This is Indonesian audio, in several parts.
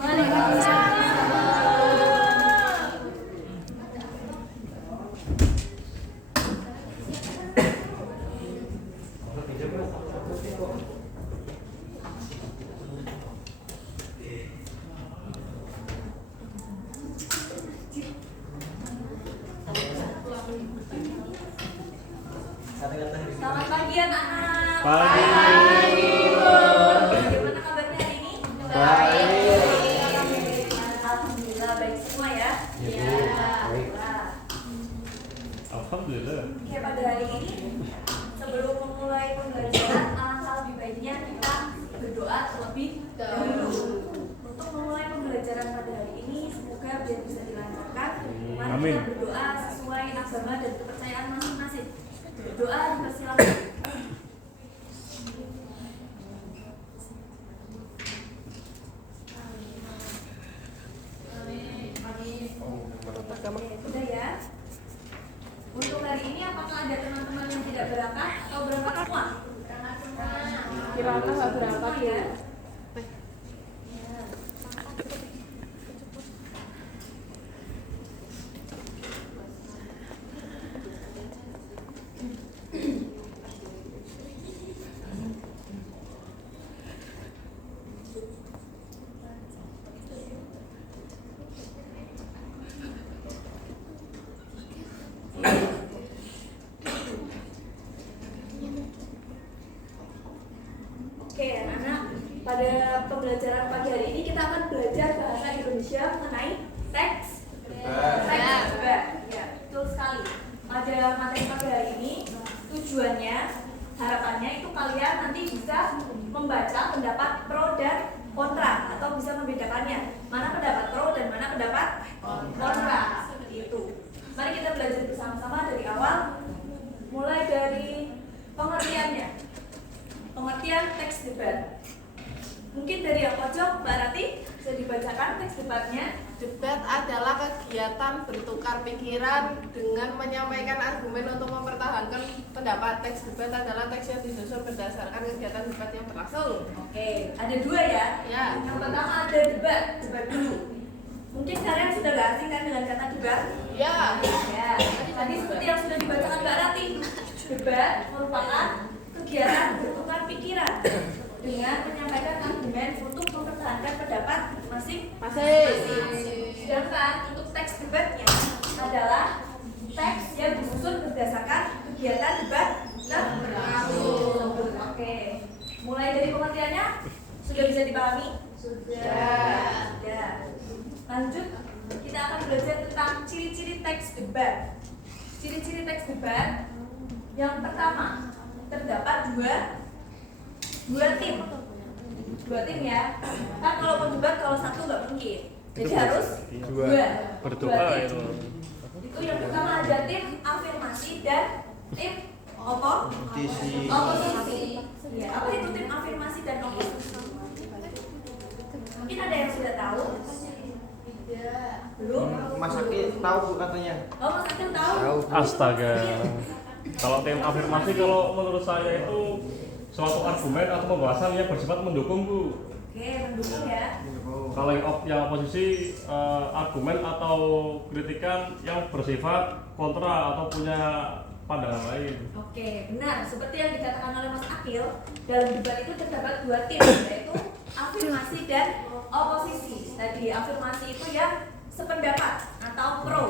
Waalaikumsalam. Selamat pagi anak-anak. Pagi. Bagaimana kabarnya hari ini? Baik. Alhamdulillah baik semua ya. Iya, baik. Alhamdulillah. Oke, pada hari ini sebelum memulai pembelajaran alangkah lebih baiknya kita berdoa terlebih dahulu. Untuk memulai pembelajaran pada hari ini semoga biar bisa dilancarkan. Mari Amin. kita berdoa sesuai agama dan kepercayaan masing-masing. Berdoa dipersilakan. Udah ya. Untuk hari ini apakah ada teman-teman yang tidak berangkat atau berangkat semua? Berangkat semua. Kira-kira nggak berangkat ya. Oke anak-anak, pada pembelajaran pagi hari ini kita akan belajar bahasa Indonesia mengenai teks debat. Ya, betul sekali. Pada materi pagi hari ini tujuannya, harapannya itu kalian nanti bisa membaca pendapat pro dan kontra atau bisa membedakannya. Mana pendapat pro dan mana pendapat kontra. Itu. Mari kita belajar bersama-sama dari awal, mulai dari pengertiannya. Pengertian teks debat. Mungkin dari yang pojok, Mbak Rati bisa dibacakan teks debatnya. Debat adalah kegiatan bertukar pikiran dengan menyampaikan argumen untuk mempertahankan pendapat. Teks debat adalah teks yang disusun berdasarkan kegiatan debat yang berlangsung. Oke, ada dua ya. Ya. Yang pertama ada debat dulu. Mungkin kalian sudah gak asing kan dengan kata debat? Ya. Ya. Tadi seperti yang sudah dibacakan Mbak Rati, debat merupakan kegiatan bertukar pikiran dengan menyampaikan argumen untuk mempertahankan pendapat masing-masing. Sedangkan untuk teks debatnya adalah teks yang disusun berdasarkan kegiatan debat berlangsung. Oke, mulai dari pengertiannya sudah bisa dipahami? Sudah. Lanjut, kita akan belajar tentang ciri-ciri teks debat. Ciri-ciri teks debat yang pertama, terdapat dua tim. Dua tim ya. Kan kalau berdebat kalau satu nggak mungkin. Jadi harus dua. Berdoa Dua tim. itu. Itu yang pertama ada tim afirmasi dan tim oposisi. Ya, apa itu tim afirmasi dan oposisi? Mungkin ada yang sudah tahu? Belum? Mas Akil tahu Bu katanya. Oh, Mas Akil tahu? Astaga. Kalau tim afirmasi kalau menurut saya itu suatu argumen atau pembahasan yang bersifat mendukung Bu. Oke, mendukung ya. Kalau yang oposisi argumen atau kritikan yang bersifat kontra atau punya pandangan lain. Oke, benar. Seperti yang dikatakan oleh Mas Akil, dalam debat itu terdapat dua tim, yaitu afirmasi dan oposisi. Tadi afirmasi itu yang sependapat atau pro.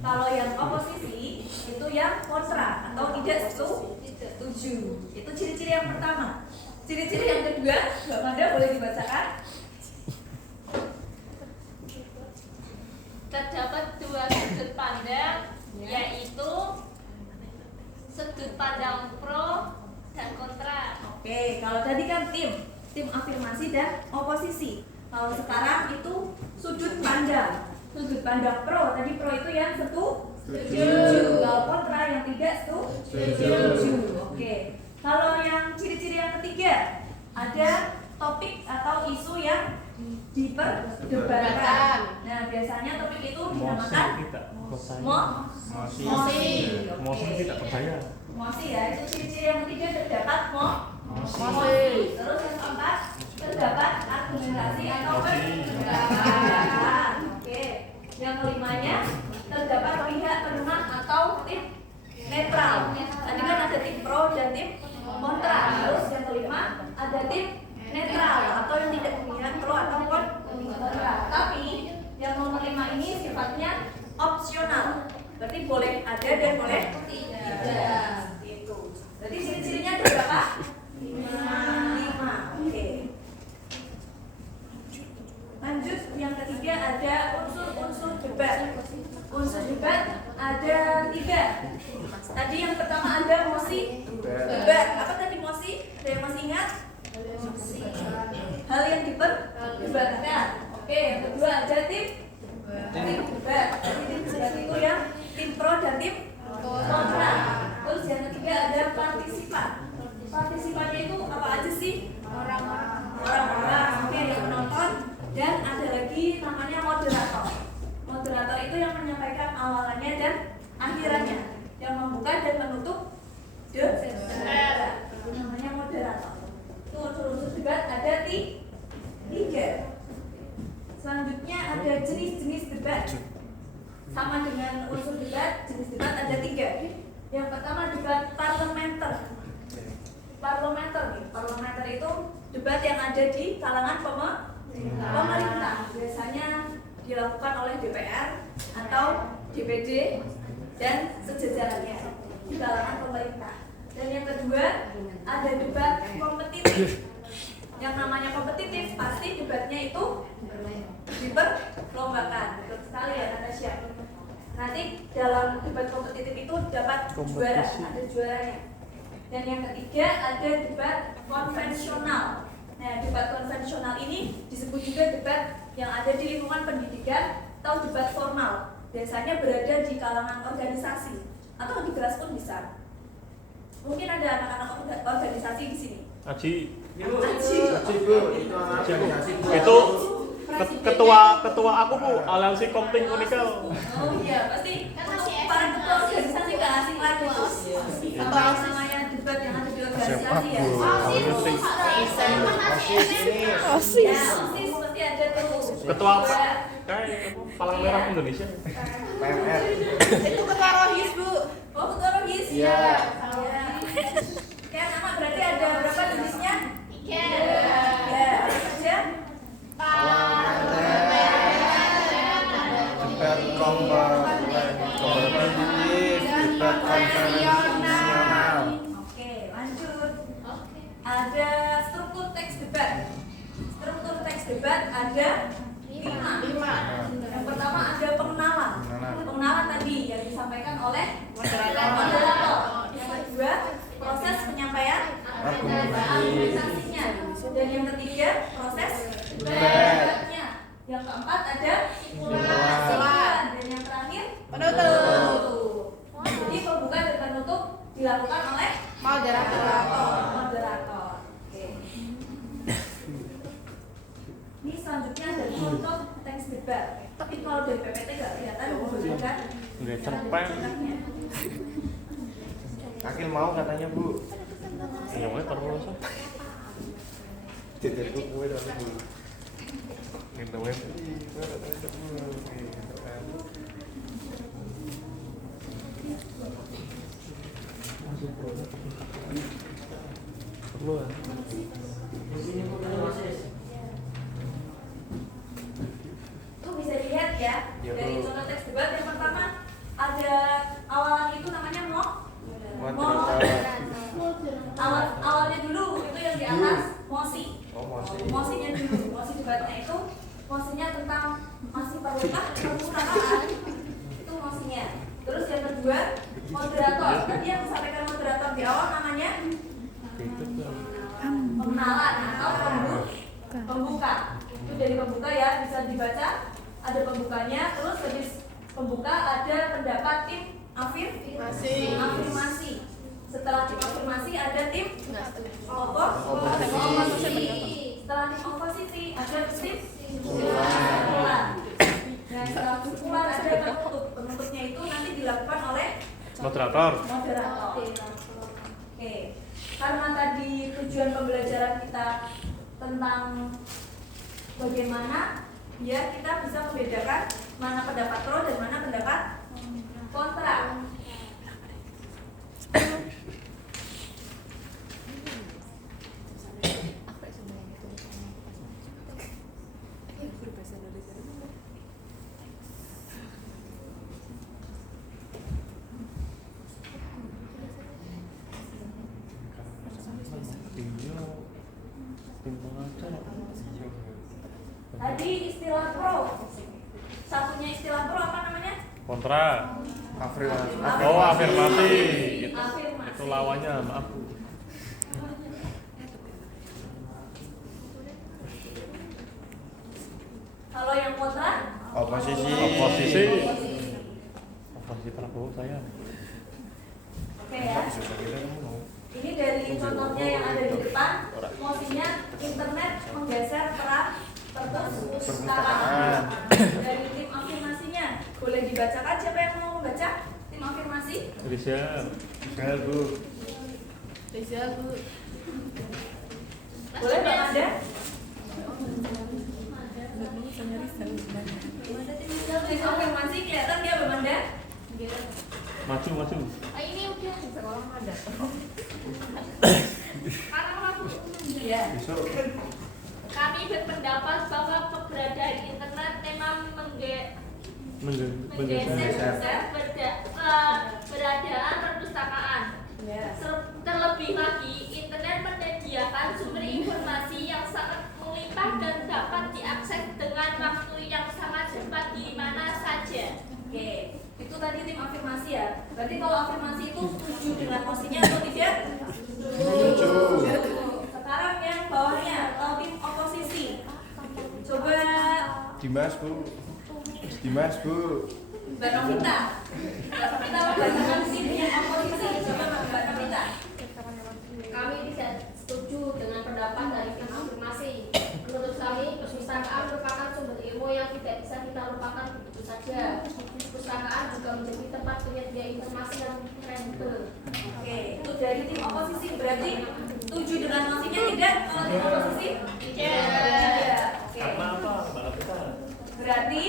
Kalau yang oposisi itu yang kontra atau tidak setuju. Itu ciri-ciri yang pertama. Ciri-ciri yang kedua, Mbak Manda boleh dibacakan? Terdapat dua sudut pandang, yaitu sudut pandang pro dan kontra. Oke, kalau tadi kan tim afirmasi dan oposisi. Kalau sekarang itu sudut pandang pro. Tadi pro itu yang setuju. Kalau kontra yang tidak setuju. Oke. Kalau yang ciri-ciri yang ketiga ada topik atau isu yang diperdebatkan. Nah, biasanya topik itu dinamakan Mosi tidak percaya. Mosi ya, itu ciri-ciri yang ketiga terdapat mosi. Terus yang keempat terdapat argumentasi atau ada dan boleh tidak. Itu. Jadi ciri-cirinya ada berapa? 5. Oke. Lanjut yang ketiga ada unsur-unsur debat. Unsur debat ada 3. Tadi yang pertama ada mosi debat. Apa tadi mosi? Ada yang masih ingat? Hal yang diperdebatkan. Oke, yang kedua ada tim debat. Jadi tim debat itu yang tim pro dan tim kontra. Terus yang ketiga ada partisipan. Partisipannya itu apa aja sih? Orang-orang, oke, yang menonton. Dan ada lagi namanya moderator. Moderator itu yang menyampaikan awalannya dan akhirannya, yang membuka dan menutup debat. Itu namanya moderator. Itu unsur-unsur debat ada 3. Selanjutnya ada jenis-jenis debat. Sama dengan unsur debat, jenis debat ada 3. Yang pertama debat parlementer. Parlementer itu debat yang ada di kalangan pemerintah. Biasanya dilakukan oleh DPR atau DPD dan sejajarannya di kalangan pemerintah. Dan yang kedua ada debat kompetitif. Yang namanya kompetitif pasti debatnya itu diperlombakan. Betul sekali ya Natasha. Nanti dalam debat kompetitif itu dapat juara, ada juaranya. Dan yang ketiga ada debat konvensional. Nah, debat konvensional ini disebut juga debat yang ada di lingkungan pendidikan atau debat formal. Biasanya berada di kalangan organisasi atau di kelas pun bisa. Mungkin ada anak-anak organisasi di sini. Aji. Aji. Bu, itu anak organisasi. Itu ketua aku Bu, Aliansi Komting Unikel. Oh iya, pasti untuk para ketua organisasi nggak asing lagi tuh. Apa yang namanya debat yang ada di organisasi ya? OSIS. Ya, OSIS pasti ada tuh. Ketua kayak Palang Merah Indonesia. PMR. Itu ketua rohis, Bu. Oh, ketua Rogis? Iya. Ya. Kayak nama berarti ada berapa jenisnya? 3. Ya, apa saja? Debat kompetitif, debat konvensional. Oke, lanjut. Ada struktur teks debat. Struktur teks debat ada 5. Yang pertama ada pengenalan. Pengenalan tadi yang disampaikan oleh moderator. Yang kedua, proses penyampaian argumentasinya. Dan yang ketiga, proses debatnya. Yang keempat ada simulasi. Dan yang terakhir, penutup. Jadi pembuka dan penutup dilakukan oleh moderator. Oke. Ini selanjutnya ada contoh teks debat. Tapi kalau dari PPT nggak kelihatan kan? Nggak cerpen. Akil mau katanya Bu. Yang mana terus? Titipku kue dari Bu. Gitu web. Tuh bisa dilihat ya, Ya, dari Bu. contoh teks debat yang pertama ada awalan itu namanya awalnya dulu itu yang di atas mosi. Mosinya dulu, mosi debatnya itu mosinya tentang masih permukaan itu mosinya. Terus yang kedua moderator. Tadi yang disampaikan moderator di awal namanya pengenalan atau pembuka. Itu dari pembuka ya, bisa dibaca ada pembukanya. Terus habis pembuka ada pendapat tim afirmasi. Setelah tim afirmasi ada tim oposisi. Setelah tim oposisi ada tim kesimpulan. Nah, setelah kesimpulan ada penutup. Penutupnya itu nanti dilakukan oleh Moderator. Oke. Karena tadi tujuan pembelajaran kita tentang bagaimana ya kita bisa membedakan mana pendapat pro dan mana pendapat kontra. punya istilah pro apa namanya? Kontra. Afirmasi. Oh, afirmasi. Afirmasi. Itu lawannya, maaf. Kalau yang kontra? Oposisi. Oposisi. Oposisi Prabowo saya. Oke ya. Ini dari contohnya yang ada di depan, mosinya internet menggeser peran perpustakaan. Dari tim afirmasinya, boleh dibacakan siapa yang mau membaca tim afirmasi? Rizal. Rizal, Bu. Rizal, Bu. Boleh Mbak Manda? Tim afirmasi kelihatan dia Mbak Manda? Maju. Ini udah sekolah ada. Iya. Besok. Kami berpendapat bahwa keberadaan internet memang menggeser keberadaan perpustakaan. Yes. Terlebih lagi, internet menyediakan sumber informasi yang sangat melimpah dan dapat diakses dengan waktu yang sangat cepat di mana saja. Oke, itu tadi tim afirmasi ya. Berarti kalau afirmasi itu setuju dengan mosinya atau tidak? Setuju. Sekarang yang bawahnya atau tim oposisi. Coba Dimas, Bu. Bu. Mbak Novita. Mbak Novita membacakan tim yang oposisi. Coba Mbak Novita. Kami tidak setuju dengan pendapat dari tim afirmasi. Menurut kami, perpustakaan merupakan sumber ilmu yang tidak bisa kita lupakan begitu saja. Perpustakaan juga menjadi tempat penyedia informasi yang kredibel. Oke, itu dari tim oposisi. Berarti setuju dengan mosinya tidak? Kalau tim oposisi? Tidak. Oke. Karena apa, Mbak Novita? Berarti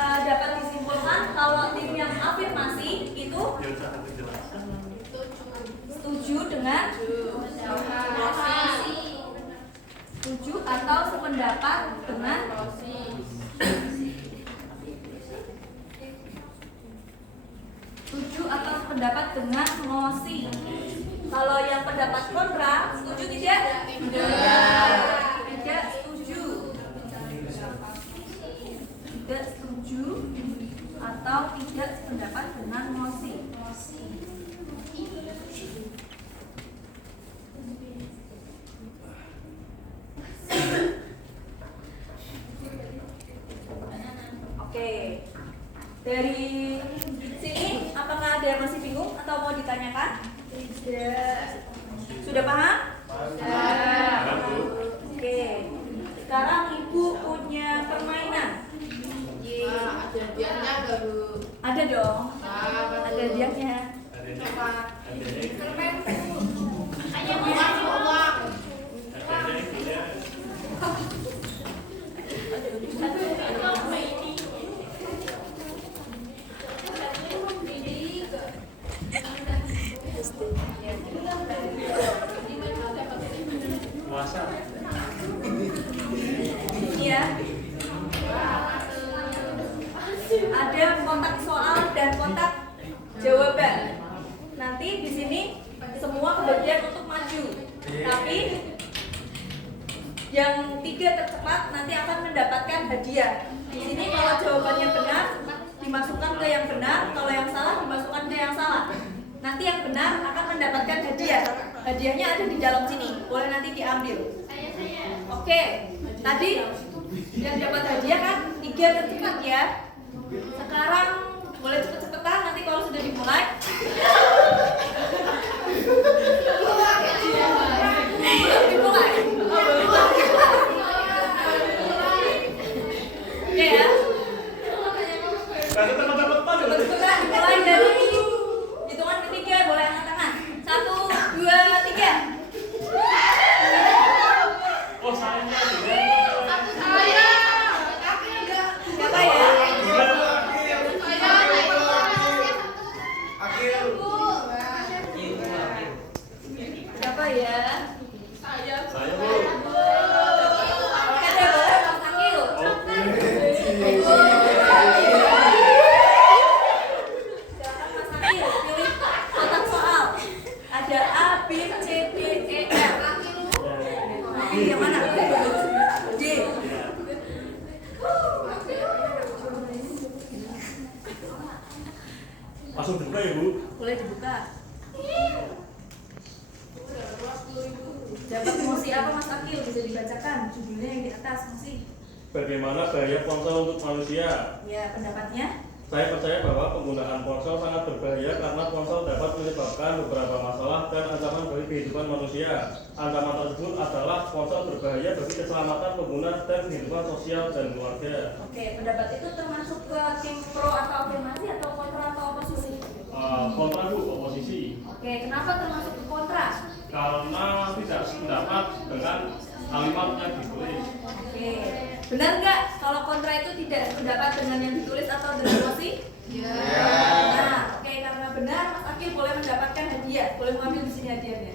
dapat disimpulkan kalau tim yang afirmasi itu setuju dengan setuju atau sependapat dengan setuju atau sependapat dengan mosi. Kalau yang pendapat kontra, setuju tidak? Tidak setuju. Tidak setuju atau tidak sependapat dengan mosi. Oke. Dari sini apakah ada yang masih bingung atau mau ditanyakan? Tidak. Sudah paham? Oke. Sekarang Ibu punya permainan. Ada diamnya nggak, Bu? Ada dong. Ada Ada diamnya. Apa? Permen, Bu. Hanya Uang. Puasa. Ini ya. Ada kotak soal dan kotak jawaban. Nanti di sini semua kebagian untuk maju. Tapi yang 3 tercepat nanti akan mendapatkan hadiah. Di sini kalau jawabannya benar dimasukkan ke yang benar, kalau yang salah dimasukkan ke yang salah. Nanti yang benar akan mendapatkan hadiah. Hadiahnya ada di dalam sini, boleh nanti diambil. Oke, tadi yang dapat hadiah kan 3 tercepat ya. Sekarang boleh cepet-cepetan nanti kalau sudah dimulai. Dimulai. Oke ya. Cepet-cepetan dimulai dari hitungan ketiga, boleh angkat tangan. 1, 2, 3. Oh, saya. Siapa ya? Siapa ya? Saya Ibu? Boleh dibuka. Dapat emosi apa Mas Akil? Bisa dibacakan judulnya yang di atas emosi. Bagaimana bahaya ponsel untuk manusia? Ya, pendapatnya? Saya percaya bahwa penggunaan ponsel sangat berbahaya karena ponsel dapat menyebabkan beberapa masalah dan ancaman bagi kehidupan manusia. Ancaman tersebut adalah ponsel berbahaya bagi keselamatan pengguna dan kehidupan sosial dan keluarga. Oke, pendapat itu termasuk ke tim pro atau afirmasi atau kontra atau oposisi? Kontra Bu, oposisi. Oke, kenapa termasuk ke kontra? Karena tidak sependapat dengan kalimat yang ditulis. Oke, benar nggak kalau kontra itu tidak sependapat dengan yang ditulis atau dengan emosi? Iya. Nah, oke, karena benar Mas Akil boleh mendapatkan hadiah. Boleh mengambil di sini hadiahnya.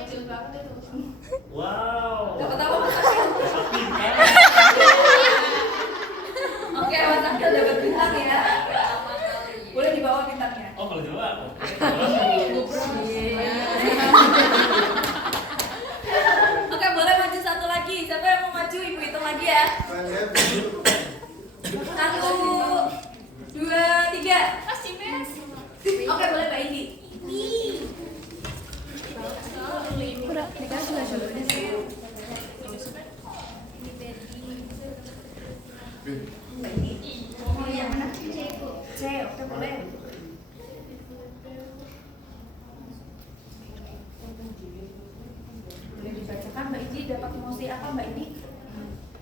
Kecil banget itu. Wow. Dapat apa Mas Akil? Oke, Mas Akil dapat bintang ya. Boleh dibawa bintangnya. Oh, kalau jawab. Oke, boleh maju satu lagi. Siapa yang mau maju? Ibu hitung lagi ya. 1, 2, 3. Oke, boleh Mbak Indi. Mbak Indi. Mau yang mana? C. Oke, boleh. Boleh dibacakan Mbak Indi, dapat emosi apa Mbak Indi?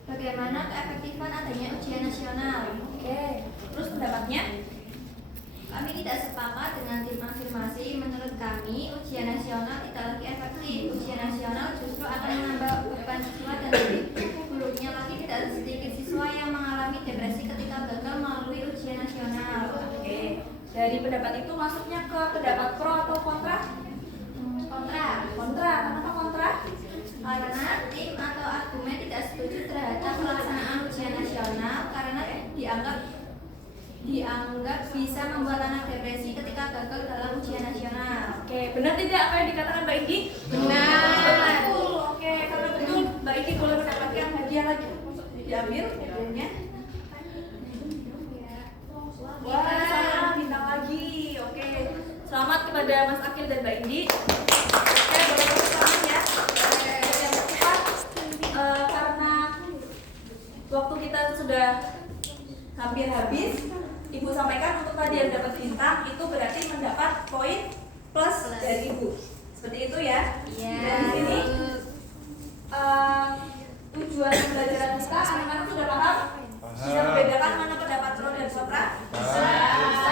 Bagaimana keefektifan adanya ujian nasional? Oke, terus pendapatnya? Kami tidak sepakat dengan tim afirmasi. Menurut kami, ujian nasional tidak lagi efektif. Ujian nasional justru akan menambah beban siswa dan lebih buruknya lagi tidak sedikit siswa yang mengalami depresi ketika gagal melalui ujian nasional. Oke, dari pendapat itu masuknya ke pendapat pro atau kontra? Kontra, Kontra, kenapa kontra? karena tim atau argumen tidak setuju terhadap pelaksanaan ujian nasional karena dianggap bisa membuat anak depresi ketika gagal dalam ujian nasional. Oke, benar tidak apa yang dikatakan Mbak Indi? Benar. Betul. Oke, karena betul Mbak Indi boleh mendapatkan hadiah lagi. Diambil hadiahnya. Wah, sama bintang lagi. Oke, selamat kepada Mas Akil dan Mbak Indi. Oke, boleh tepuk tangan ya. Oke, yang tepat karena waktu kita sudah hampir habis. Ibu sampaikan untuk tadi yang dapat bintang itu berarti mendapat poin plus dari Ibu. Seperti itu ya. Iya. Dan di sini tujuan pembelajaran kita anak-anak sudah paham? Sudah membedakan mana pendapat pro dan kontra? Paham.